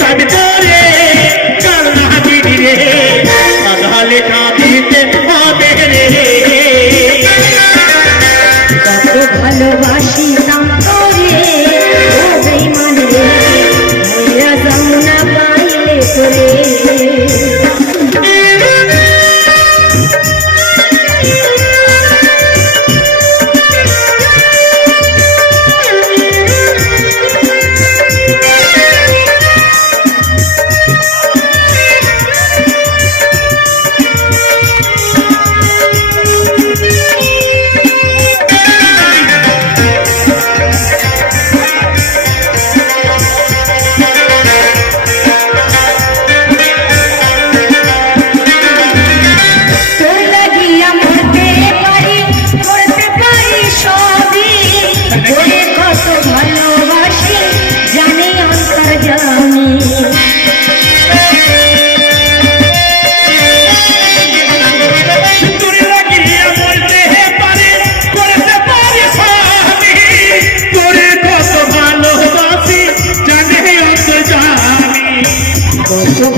তবে তোরে কান্না দিদি রে কাঁদালে কাঁদিতে হবে রে কত ভালোবাসি নাম তোরে ও বেঈমান রে মইরা যাও না পাইলে তোরে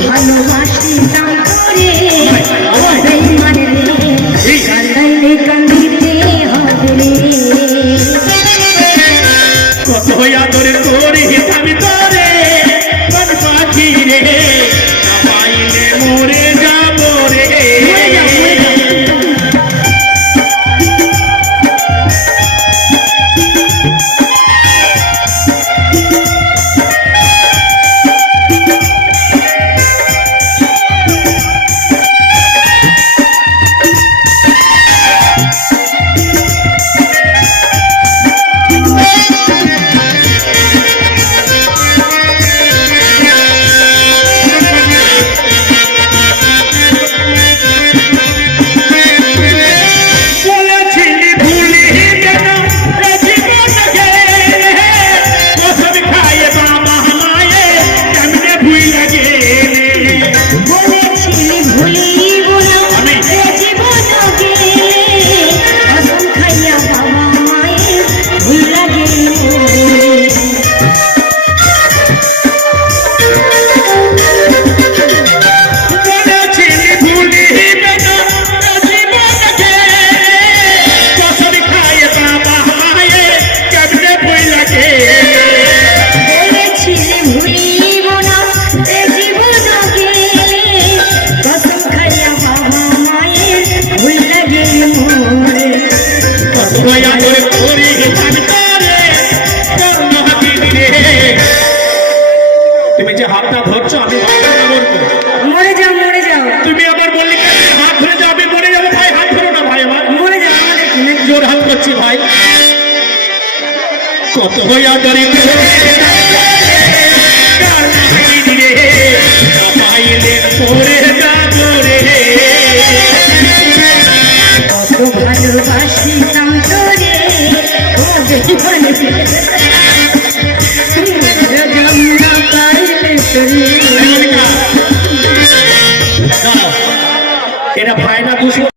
ভালোবাসি তারে ও বেঈমান রে কাঁদাইলে কান্দিতে হবে কত আদর করে আমি তোরে কোন পাখি রে পাইলে মরে যাব রে তুমি যে হাতটা ধরছো আমি মরে যাও মরে যাও তুমি আবার বললি হাত ধরে যাও আমি মরে যাবো ভাই হাত ধরো না ভাই আমার মরে যাও আমাদের জোর হাত করছি ভাই কত হইয়া দরি পাইলে পরে যাবো রে কত ভালোবাসি তোরে ও বেঈমান রে এরা ভাই না দুশো